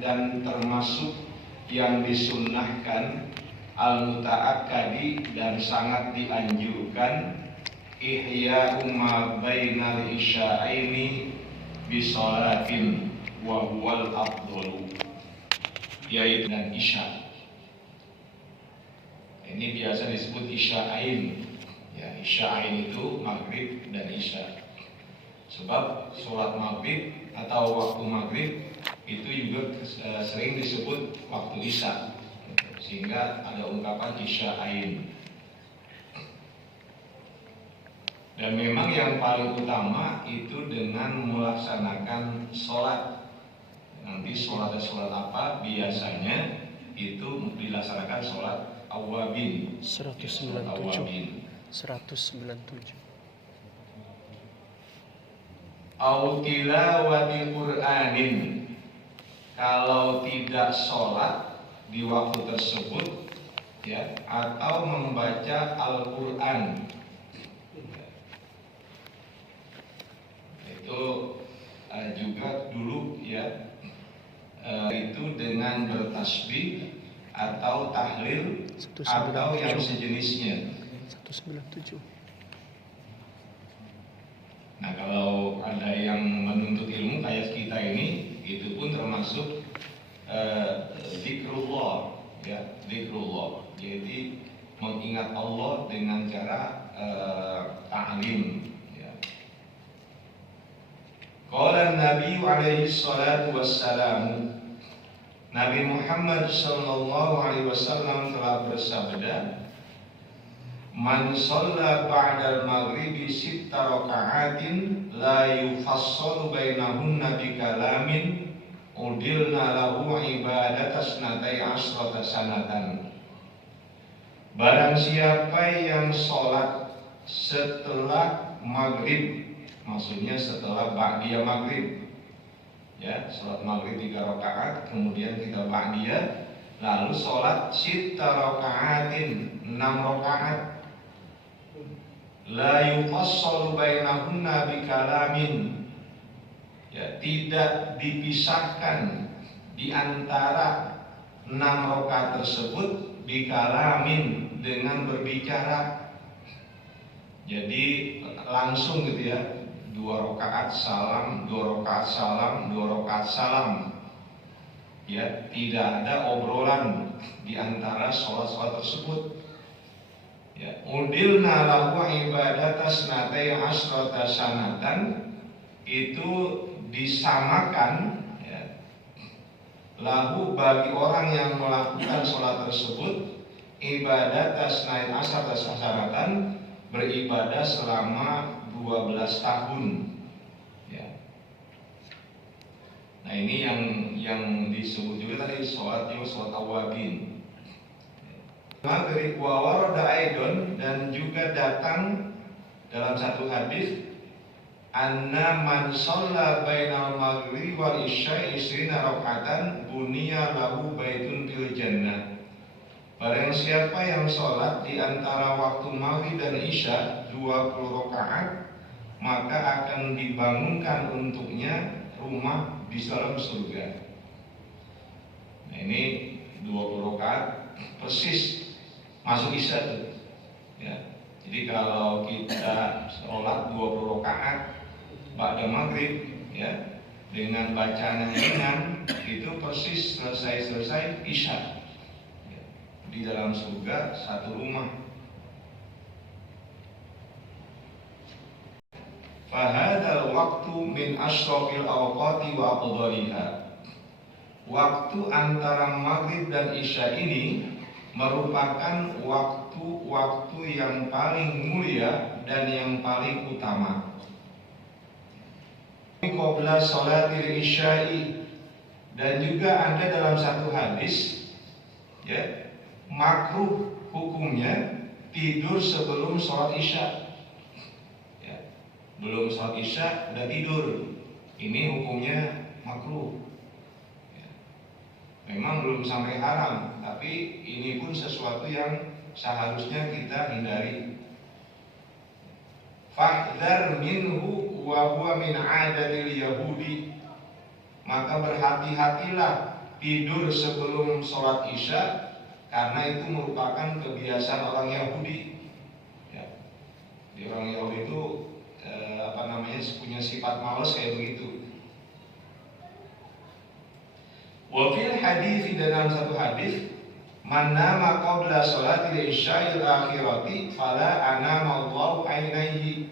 dan termasuk yang disunnahkan al-muta'akkadi dan sangat dianjurkan ihya'u ma bainal isya'aini bisolatin wa huwal afdalu, yaitu dan isya. Ini biasa disebut isya'ain. Ya, isya'ain itu maghrib dan isya. Sebab sholat maghrib atau waktu maghrib itu juga sering disebut waktu isya, sehingga ada ungkapan isya'ain. Dan memang yang paling utama itu dengan melaksanakan sholat. Nanti sholat apa? Biasanya itu dilaksanakan sholat awwabin. 197. Au tilawati Qur'anin. Kalau tidak sholat di waktu tersebut, ya, atau membaca Al-Quran. Itu juga dulu, ya, itu dengan bertasbih atau tahlil atau yang sejenisnya. 197. Nah, kalau ada yang menuntut ilmu kayak kita ini, itu pun termasuk zikrullah, ya, zikrullah. Jadi mengingat Allah dengan cara ta'lim. Ya. Qala Nabi alaihi salatu wassalam, Nabi Muhammad sallallahu alaihi wasallam telah bersabda, man shalla ba'dal maghribi sitta raka'atin la yufassalu bainahunna bi kalamin udilna lahu ibadatas natai asrata sanatan. Barang siapa yang sholat setelah maghrib, maksudnya setelah ba'diyah maghrib, ya, sholat maghrib 3 rakaat, kemudian kita ba'diyah, lalu sholat sitta raka'atin 6 rakaat, la yufassalu bainahunna bikalamin, ya, tidak dipisahkan di antara 6 rakaat tersebut bikalamin, dengan berbicara. Jadi langsung gitu, ya, 2 rakaat salam, 2 rakaat salam, 2 rakaat salam, ya, tidak ada obrolan di antara sholat-sholat tersebut. Ya, udilna lahu ibadatas natai asrata sanatan, itu disamakan, ya, lahu bagi orang yang melakukan sholat tersebut ibadatas natai asrata sanatan, beribadah selama 12 tahun. Ya. Nah, ini yang disebut juga tadi sholat awabin. Maghrib wa warada aidon, dan juga datang dalam satu hadis anna man shalla bainal maghrib wal isya isrina raka'atan buniya lahu baitun fil jannah. Barang siapa yang sholat di antara waktu maghrib dan isya 20 rakaat, maka akan dibangunkan untuknya rumah di dalam surga. Nah, ini 20 rakaat persis masuk isya tuh, ya. Jadi kalau kita sholat 20 rakaat ba'da maghrib, ya, dengan bacaan yang ringan, itu persis selesai isya, ya, di dalam surga satu rumah. Fahadal waktu min asyrafil awqati wa afdhaliha. Waktu antara maghrib dan isya ini merupakan waktu-waktu yang paling mulia dan yang paling utama. Qabla sholatil isya'i, dan juga ada dalam satu hadis, ya, makruh hukumnya tidur sebelum sholat isya. Ya, belum sholat isya udah tidur, ini hukumnya makruh. Memang belum sampai haram, tapi ini pun sesuatu yang seharusnya kita hindari. Fahdhar minhu wa huwa min 'adatil yahudi. maka berhati-hatilah tidur sebelum sholat isya, karena itu merupakan kebiasaan orang Yahudi. Ya. Di orang Yahudi itu punya sifat malas kayak begitu. Wafil hadis, dalam satu hadis, man nama qabla sholatil isya'il akhirati fala anama Allahu ainaihi.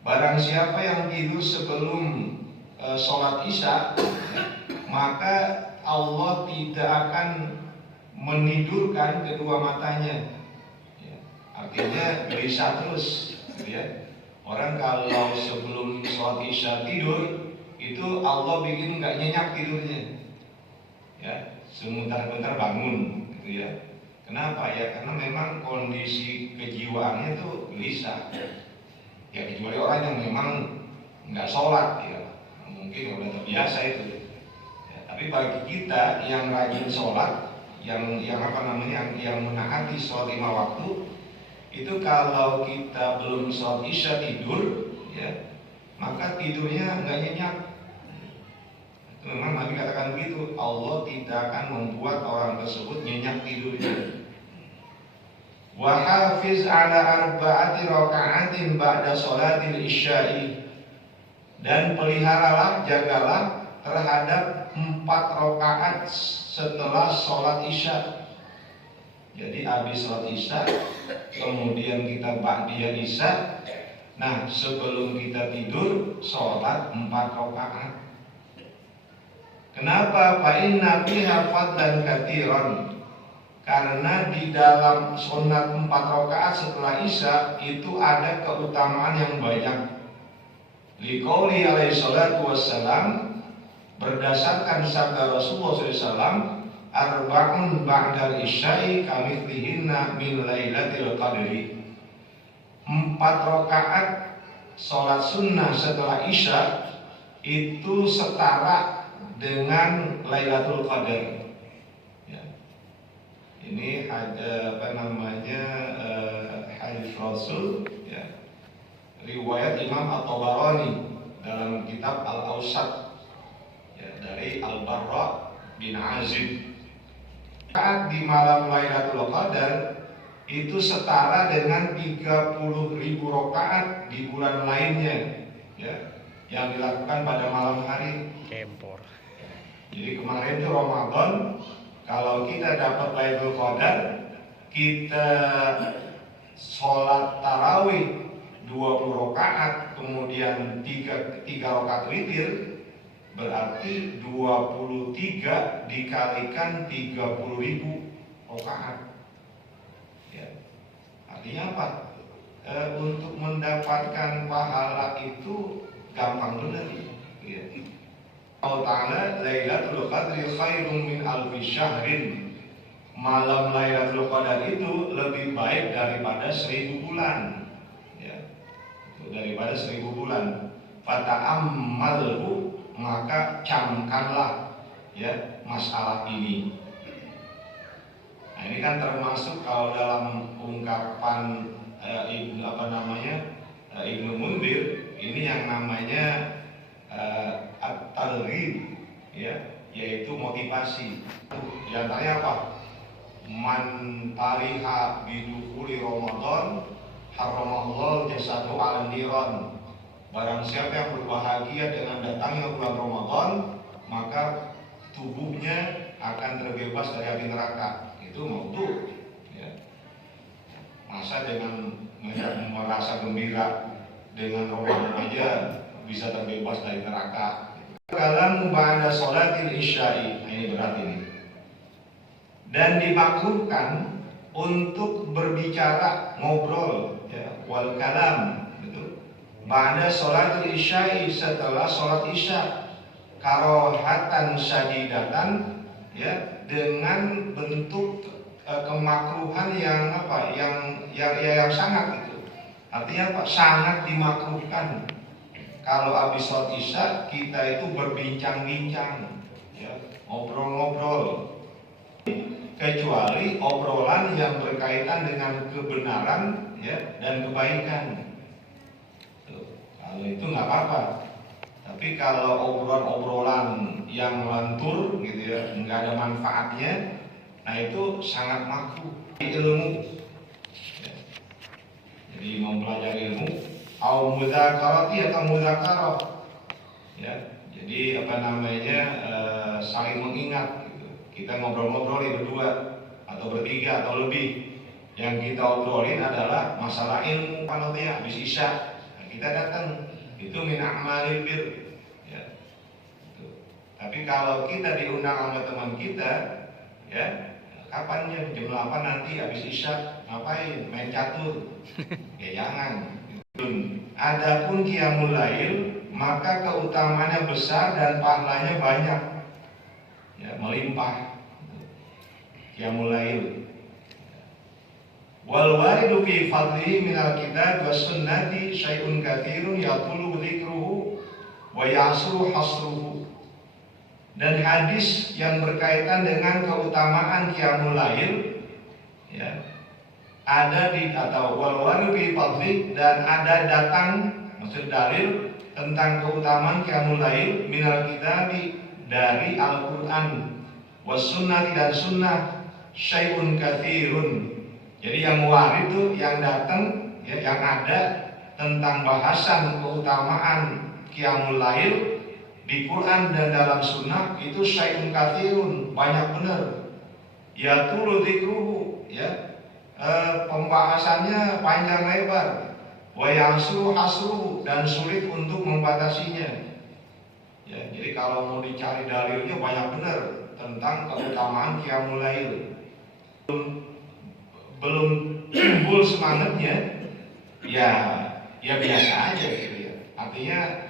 Barang siapa yang tidur sebelum sholat isya, maka Allah tidak akan menidurkan kedua matanya. Ya, artinya gelisah terus, gitu ya. Orang kalau sebelum sholat isya tidur, itu Allah bikin nggak nyenyak tidurnya. Ya, sebentar-bentar bangun, gitu ya. Kenapa ya? Karena memang kondisi kejiwaannya itu gelisah. Ya, kecuali orang yang memang nggak sholat, ya mungkin udah terbiasa itu. Ya, tapi bagi kita yang rajin sholat, yang menaati sholat 5 waktu, itu kalau kita belum sholat isya tidur, ya maka tidurnya nggak nyenyak. Itu memang Nabi katakan begitu, Allah tidak akan membuat orang tersebut nyenyak tidurnya. Wa hafiz ala arba'ati raka'atin ba'da sholatil isya'i. Dan peliharalah, jagalah terhadap 4 rakaat setelah sholat isya. Jadi habis sholat isya, kemudian kita ba'diyah isya. Nah, sebelum kita tidur sholat 4 rakaat. Kenapa? Fa inna fiha fadlan katsiran. Karena di dalam sunat 4 rakaat setelah isya itu ada keutamaan yang banyak. Liqauli alaihi salatu wassalam, berdasarkan sabda Rasulullah SAW, arba'un ba'dal isya'i kamithlihinna min lailatul qadri. 4 rakaat sholat sunnah setelah isya itu setara dengan Lailatul Qadar. Ya. Ini ada hadis Rasul, ya. Riwayat Imam At-Tabarani dalam kitab Al-Awsat, ya, dari Al-Barra bin Azib. Saat di malam Lailatul Qadar itu setara dengan 30.000 rakaat di bulan lainnya, ya, yang dilakukan pada malam hari. Kempor. Jadi kemarin itu Ramadan, kalau kita dapat Lailatul Qadar, kita sholat tarawih 20 rakaat, kemudian 3 rakaat witir, berarti 23 dikalikan 30.000 rakaat. Ya. Artinya apa? Untuk mendapatkan pahala itu gampang benar. Ya. Allah Ta'ala, Lailatul Qadri khairun min alfi syahrin. Malam Lailatul Qadar itu lebih baik daripada 1000 bulan. Ya. Daripada 1000 bulan. Fata'ammalhu, maka camkanlah, ya, masalah ini. Nah, ini kan termasuk kalau dalam ungkapan Ibnu Mundir, ini yang namanya at-targhib, ya, yaitu motivasi. Di antaranya apa? Man tariha bidukhuli Ramadan haramallahu jasadu al-niran. Barang siapa yang berbahagia dengan datangnya bulan Ramadan, maka tubuhnya akan terbebas dari api neraka. Itu maudhu, ya. Masa dengan merasa gembira dengan Ramadan aja bisa terbebas dari neraka. Kalam ba'da sholatil isya'i, ini berat ini. Dan dimakruhkan untuk berbicara, ngobrol, ya, wal kalam, gitu. Ba'da sholatil isya'i, setelah sholat isya, karohatan syadidatan, ya, dengan bentuk kemakruhan yang apa? Yang sangat, gitu. Artinya apa? Sangat dimakruhkan. Kalau habis sholat isya kita itu berbincang-bincang, ya, ngobrol-ngobrol, kecuali obrolan yang berkaitan dengan kebenaran, ya, dan kebaikan. Tuh, kalau itu nggak apa-apa. Tapi kalau obrolan-obrolan yang melantur gitu ya, nggak ada manfaatnya, nah itu sangat makruh. Ilmu, ya. Jadi mempelajari ilmu, au mudzakarati atau mudzakarah, ya. Jadi apa namanya saling mengingat. Gitu. Kita ngobrol-ngobrol berdua atau bertiga atau lebih. Yang kita obrolin adalah masalah ilmu. Panotnya habis isya, nah, kita datang. Itu min a'malil bir, ya. Tapi kalau kita diundang sama teman kita, ya, kapannya jam 8 nanti habis isya ngapain? Main catur. Ya jangan. Adapun qiyamul lail maka keutamaannya besar dan pahalanya banyak. Ya, melimpah. Qiyamul lail. Wal waridu fi fadlihi minal kitab was sunnati syai'un katsirun yatulu dzikruhu wa ya'suru hasruhu. Dan hadis yang berkaitan dengan keutamaan qiyamul lail, ya, ada di atau wal waridu fi fadlihi, dan ada datang maksud dalil tentang keutamaan qiyamul lail minal kitab dari Al-Qur'an was sunnati dan sunnah syai'un katsirun. Jadi yang warid itu yang datang, ya, yang ada tentang bahasan keutamaan qiyamul lail di Quran dan dalam sunnah itu syai'un katsirun, banyak benar. Ya tulu dzikruhu, ya, pembahasannya panjang lebar. Wa yasru hasru, dan sulit untuk membatasinya. Ya, jadi kalau mau dicari dalilnya banyak benar tentang keutamaan qiyamul lail. Belum timbul semangatnya, ya biasa aja gitu ya. Artinya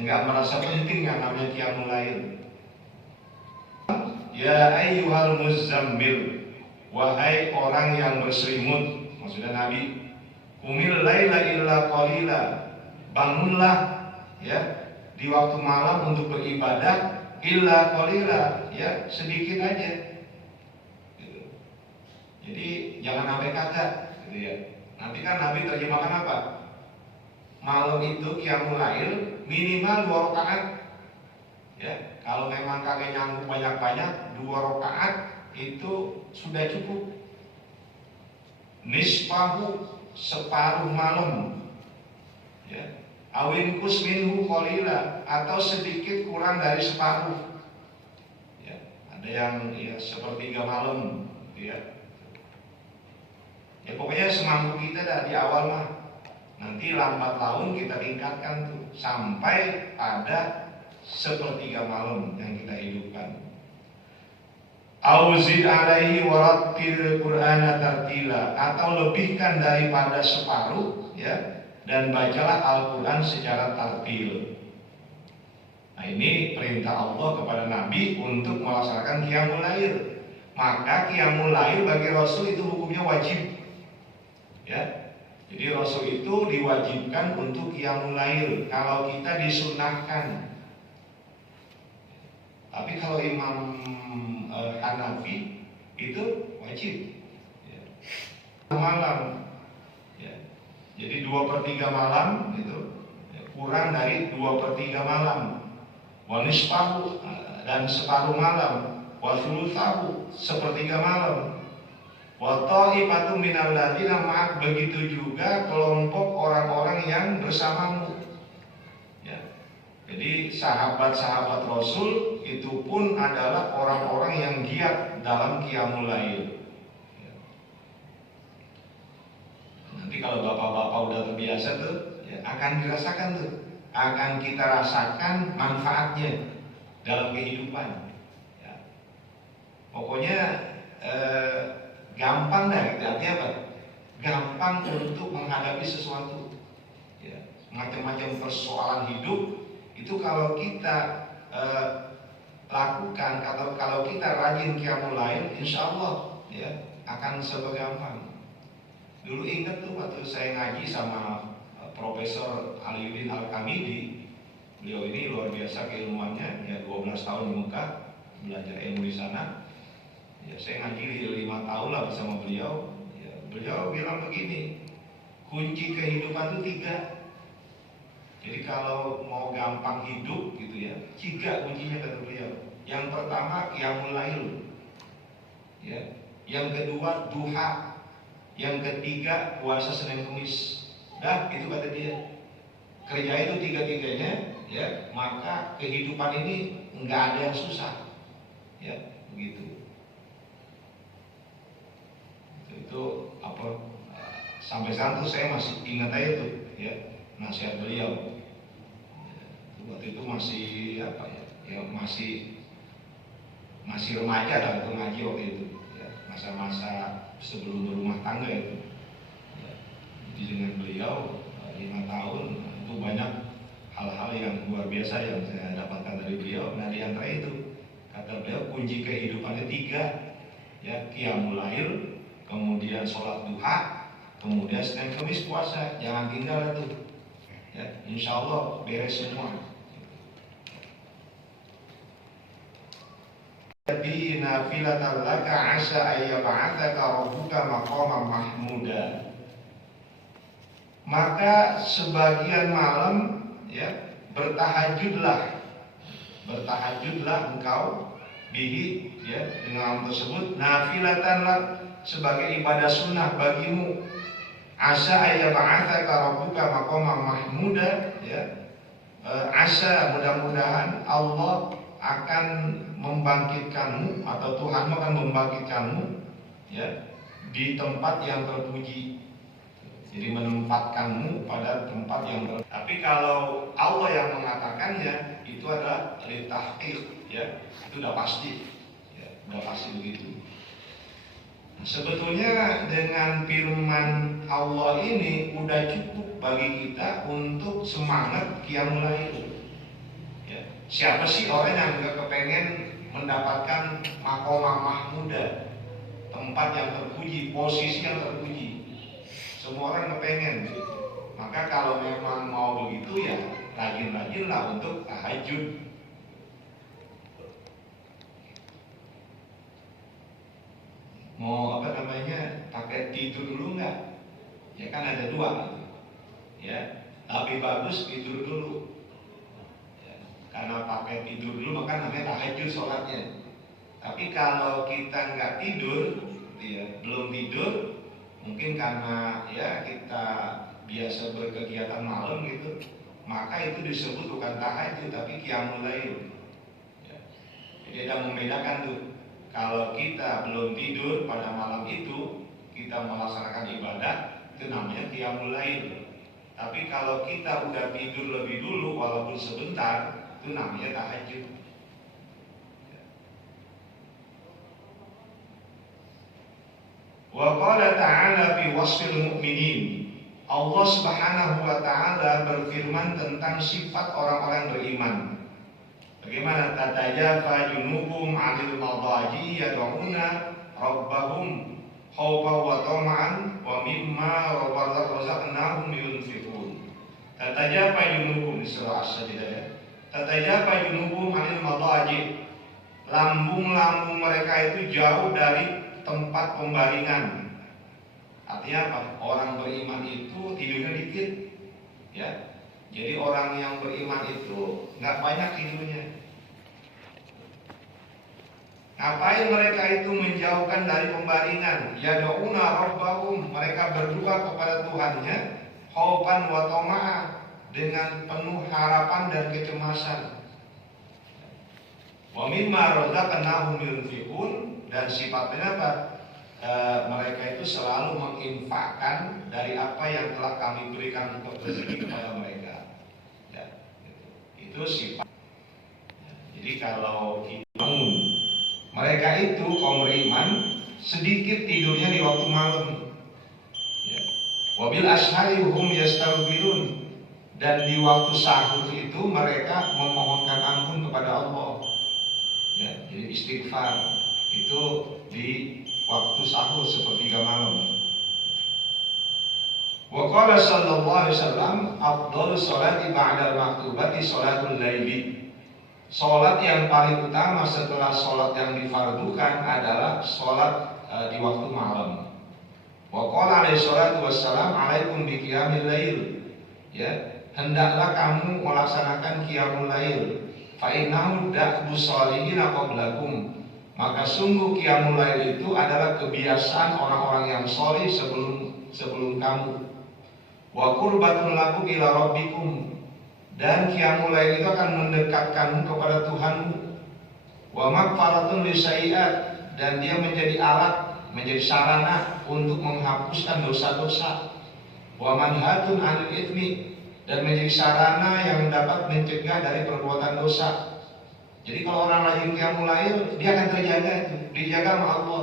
nggak merasa penting yang namanya qiyamul lail. Ya ayyuhal muzammil, wahai orang yang berselimut, maksudnya Nabi, qumil laila illa qalila, bangunlah, ya, di waktu malam untuk beribadah, illa qalila, ya, sedikit aja. Jadi jangan sampai kagak, gitu ya. Nanti kan Nabi terjemahkan apa? Malam itu qiyamul lail minimal 2 rakaat. Ya, kalau memang kagak nyanggup banyak-banyak, 2 rakaat itu sudah cukup. Nisfahu, separuh malam. Ya. Awin kusminhu qalila, atau sedikit kurang dari separuh. Ya, ada yang ya sepertiga malam, gitu ya. Ya pokoknya semampu kita dah di awal mah. Nanti lambat laun kita tingkatkan tuh sampai pada sepertiga malam yang kita hidupkan. Auzid alaihi warattil Qur'ana tartila, atau lebihkan daripada separuh, ya, dan bacalah Al-Qur'an secara tartil. Nah ini perintah Allah kepada Nabi untuk melaksanakan qiyamul lail. Maka qiyamul lail bagi Rasul itu hukumnya wajib. Ya, jadi Rasul itu diwajibkan untuk qiyamul lail. Kalau kita disunahkan. Tapi kalau Imam Hanafi itu wajib. Ya. Malam. Ya. Jadi 2/3 malam itu ya, kurang dari 2/3 malam. Wa nisfahu, dan separuh malam. Wa thulutsahu, sepertiga malam. Wa ta'ifatu minal ladzina ma'ak, begitu juga kelompok orang-orang yang bersamamu. Ya. Jadi sahabat-sahabat Rasul itu pun adalah orang-orang yang giat dalam qiyamul lail. Ya. Nanti kalau bapak-bapak udah terbiasa tuh, ya akan dirasakan tuh, akan kita rasakan manfaatnya dalam kehidupan. Ya. Pokoknya gampang dah, artinya apa? Gampang untuk menghadapi sesuatu. Ya, macam-macam persoalan hidup itu kalau kita lakukan, kalau kita rajin qiyamul lail, insya Allah ya akan serba gampang. Dulu ingat tuh waktu saya ngaji sama Profesor Aliuddin Al-Kamidi, beliau ini luar biasa keilmuannya, ya 12 tahun di Mekah belajar ilmu di sana. Ya, saya ngaji 5 tahun lah bersama beliau. Ya, beliau bilang begini, kunci kehidupan itu 3. Jadi kalau mau gampang hidup gitu ya, 3 kuncinya kata beliau. Yang pertama qiyamul lail, ya. Yang kedua duha, yang ketiga puasa Senin Kamis. Dah itu kata dia. Kerja itu 3-tiganya, ya, maka kehidupan ini nggak ada yang susah, ya, begitu. Itu apa? Sampai sekarang tuh saya masih ingat aja tuh, ya, nasihat beliau. Waktu itu masih apa ya? Ya masih remaja lah itu ngaji waktu itu, ya, masa-masa sebelum berumah tangga itu. Ya, jadi dengan beliau 5 tahun itu banyak hal-hal yang luar biasa yang saya dapatkan dari beliau. Nah di antara itu kata beliau kunci kehidupannya 3, ya, qiyamul lail, kemudian sholat duha, kemudian Senin Kamis puasa. Jangan tinggal itu, ya, insya Allah beres semua. Jadi nafilatan laka asa ayyab'atsaka rabbuka maqaman mahmuda. Maka sebagian malam, ya, bertahajudlah engkau bihi, ya, dengan tersebut nafilatan lak, sebagai ibadah sunnah bagimu. Asa ayyab'atsaka rabbuka maqaman mahmuda, ya. Asa, mudah-mudahan Allah akan membangkitkanmu atau Tuhan akan membangkitkanmu, ya, di tempat yang terpuji. Jadi menempatkanmu pada tempat yang terpuji. Tapi kalau Allah yang mengatakannya itu adalah litahqiq, ya, itu udah pasti, ya, udah pasti begitu. Sebetulnya dengan firman Allah ini udah cukup bagi kita untuk semangat qiyamul lail. Siapa sih orang yang nggak kepengen mendapatkan maqamah mahmuda, tempat yang terpuji, posisi yang terpuji? Semua orang kepengen gitu. Maka kalau memang mau begitu, ya rajin-rajinlah untuk tahajud. Mau apa namanya, pakai tidur dulu nggak? Ya kan ada 2, ya. Lebih bagus tidur dulu. Karena pakai tidur dulu maka namanya tahajud sholatnya. Tapi kalau kita nggak tidur, ya, belum tidur, mungkin karena ya kita biasa berkegiatan malam gitu, maka itu disebut bukan tahajud tapi qiyamul lail. Ya. Jadi ada membedakan tuh. Kalau kita belum tidur pada malam itu, kita melaksanakan ibadah, itu namanya qiyamul lail. Tapi kalau kita udah tidur lebih dulu walaupun sebentar, itu namanya tahajud. Wa qala ta'ala fi wasfil mu'minin. Allah Subhanahu wa taala berfirman tentang sifat orang-orang beriman. Bagaimana? Tatajafa junubuhum 'anil madaji yad'una rabbahum khawfan wa tama'an wa mimma razaqnahum yunfiqun. Tatajafa junubuhum, surah As-Sajdah. Tatajafa junubuhum 'anil madaji. Lambung-lambung mereka itu jauh dari tempat pembaringan. Artinya apa? Orang beriman itu tidurnya dikit, ya. Jadi orang yang beriman itu nggak banyak tidurnya. Ngapain mereka itu menjauhkan dari pembaringan? Yad'una rabbahum, mereka berdoa kepada Tuhannya, khaufan wa tama'a, dengan penuh harapan dan kecemasan. Wa mimma razaqnahum yunfiqun, dan sifatnya apa? Mereka itu selalu menginfakkan dari apa yang telah kami berikan untuk rezeki kepada mereka. Ya, itu sifat. Jadi kalau kita bangun, mereka itu kaum beriman sedikit tidurnya di waktu malam. Ya. Wabil ashari hum yastaghfirun, dan di waktu sahur itu mereka memohonkan ampun kepada Allah. Ya, jadi istighfar itu di waktu sahur sepertiga malam. Wa qala sallallahu alaihi wasallam, afdhalus sholati ba'dal maktubati sholatul laili. Salat yang paling utama setelah salat yang difardukan adalah salat di waktu malam. Wa qala alaihi salatu wassalam, alaikum bi qiyamil lail. Ya, hendaklah kamu melaksanakan qiyamul lail. Fa innahu da'bu sholihin qablakum. Maka sungguh qiyamul lail itu adalah kebiasaan orang-orang yang sholih sebelum kamu. Wa qurbatun lakum ila rabbikum. Dan qiyamul lail itu akan mendekatkanmu kepada Tuhanmu. Wa maghfaratun lisayyi'at, dan dia menjadi alat, menjadi sarana untuk menghapuskan dosa-dosa. Wa manhatun 'anil itsmi, dan menjadi sarana yang dapat mencegah dari perbuatan dosa. Jadi kalau orang rajin qiyamul lail, dia akan terjaga, dijaga sama Allah,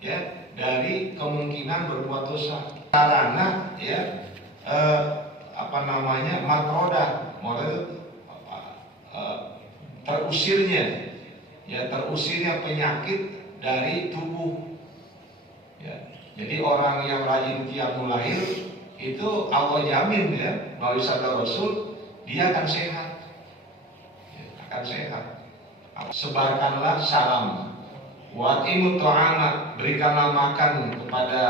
ya, dari kemungkinan berbuat dosa. Sarana, ya, matrodah, terusirnya penyakit dari tubuh. Ya. Jadi orang yang rajin qiyamul lail itu Allah jamin, ya, melalui sabda Rasul, dia akan sehat, ya, akan sehat. Sebarkanlah salam, wa'imut ta'ama, berikanlah makan kepada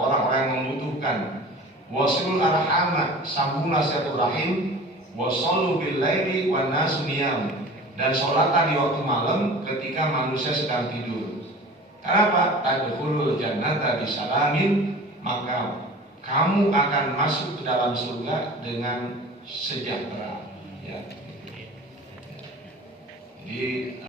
orang-orang yang membutuhkan, wasul arhama, sambunglah silaturahim, wasallu bil laili wan nasu niyam, dan sholatlah di waktu malam ketika manusia sedang tidur. Kenapa? Tadkhulul jannata bisalamin, maka kamu akan masuk ke dalam surga dengan sejahtera. Ya. Jadi